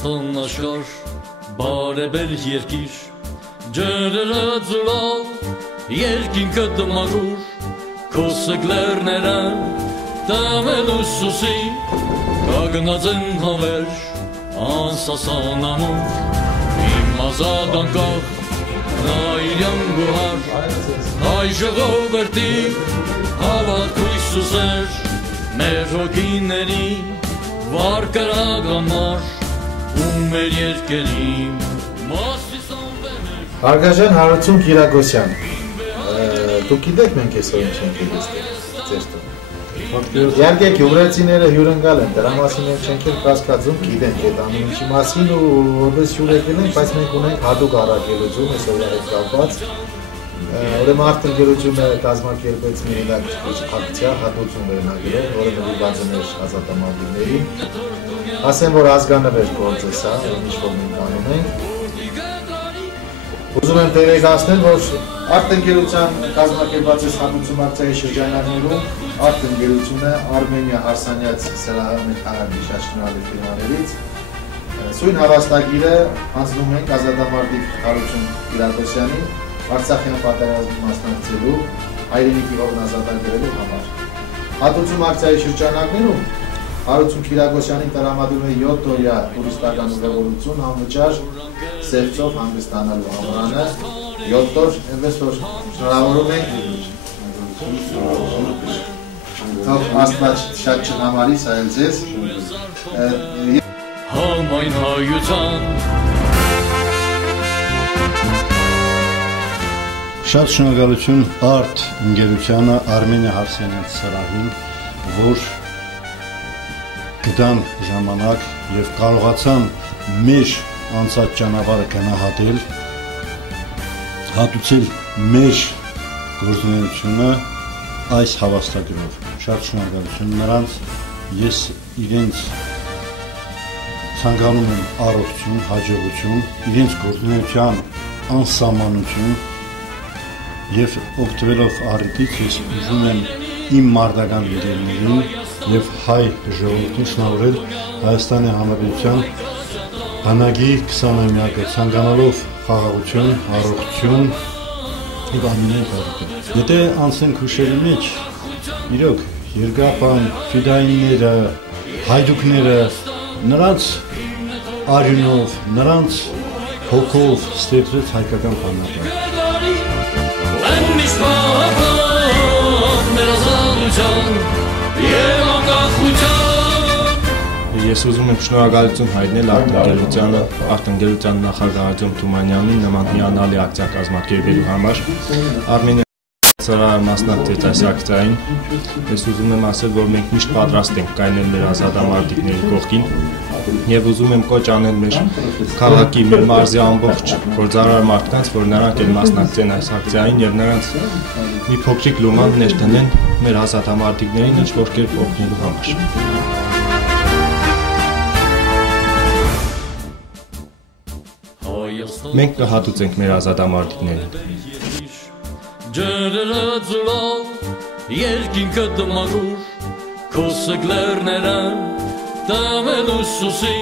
Հայաստան աշխարհ, բարեբեր երկիր, ջրերը ձուլալ, երկինքը դմագուր, քո սգլերները տամել ուսուսի, կագնած են հավերժ, անսասան ամուր, իմ ազատ անկախ, նայրյան գուհար, հայ ժողովրդի, հավատք Հիսուսեր, մեր հոգիների, վար կրագամար, ու մեր երկերի, մասիսան վեներ։ Հարգարժան Հարություն Կիրակոսյան, դուք գիտեք մենք այսօր ինչ ենք ձեր տուն։ Իհարկե գյուղացիները հյուրընկալ են, դրա մասին մենք չենք կասկածում, գիտենք այդ ամեն ինչի մասին ու որպես հյուր եկել ենք, բայց մենք ունենք հատուկ առաքելություն այսօրվա հետ կապված։ Ուրեմն արտընկերությունը կազմակերպեց մի հետաքրքիր ակցիա հատուցում վերնագրով, որը նվիրված է մեր ազատամարտիկներին։ Ասեմ, որ ազգանվեր գործ է սա, ինչ որ մենք անում ենք։ Ուզում եմ տեղեկացնել, որ արտընկերության կազմակերպած հատուցում ակցիայի շրջանակներում արտընկերությունը Արմենիա Հարսանյաց սրահամեքանիկ շաշնորհալի ֆիրմաներից սույն հավաստագիրը հանձնում ենք ազատամարտիկ Հարություն Կիրակոսյանին Արցախյան պատերազմի մասնակցելու հայրենիքի հողն ազատագրելու համար։ Հատուցում ակցիայի շրջանակներում Հարություն Կիրակոսյանին տրամադրում է 7 օրյա տուրիստական ուղևորություն անվճար սևծով հանգստանալու ամրանը 7 օր, այնպես որ շնորհավորում ենք թող Աստված շատ չհամարի սա էլ ձեզ Համայն հայության Շատ շնորհակալություն Արտ ընկերությանը Արմենիա Հարսանյաց սրահին, որ գտան ժամանակ եւ կարողացան մեր անցած ճանապարհը գնահատել, հատուցել մեր գործունեությունը այս հավաստագրով։ Շատ շնորհակալություն նրանց, ես իրենց ցանկանում եմ առողջություն, հաջողություն, իրենց գործունեության անսահմանություն եւ օգտվելով առիթից ես ուզում եմ իմ մարտական լիդերներին եւ հայ ժողովրդին շնորհել Հայաստանի Հանրապետության բանակի 20-ամյակը ցանկանալով խաղաղություն, առողջություն եւ ամենայն բարիքը։ Եթե անցնենք հուշերի մեջ, իրոք երկրապահ ֆիդայինները, հայդուկները նրանց արյունով, նրանց հոգով ստեղծեց հայկական բանակը։ Ես ուզում եմ շնորհակալություն հայտնել արտընկերության նախագահ Արտյոմ Թումանյանին նման հիանալի ակցիա կազմակերպելու համար։ Արմենիա սրահը մասնակցեց այս ակցիային։ Ես ուզում եմ ասել, որ մենք միշտ պատրաստ ենք կայնել մեր ազատամարտիկների կողքին եւ ուզում եմ կոչ անել մեր քաղաքի, մեր մարզի ամբողջ գործարար մարդկանց, որ նրանք էլ մասնակցեն այս ակցիային եւ նրանց մի փոքրիկ լոման ներդնեն մեր ազատամարտիկներին ինչ որ կերպ օգնելու համար։ Մենք կհատուցենք մեր ազատամարտիկներին։ Ջրերը ձուլալ, երկինքը դմագուր, քո սգլերները տամել ուսուսի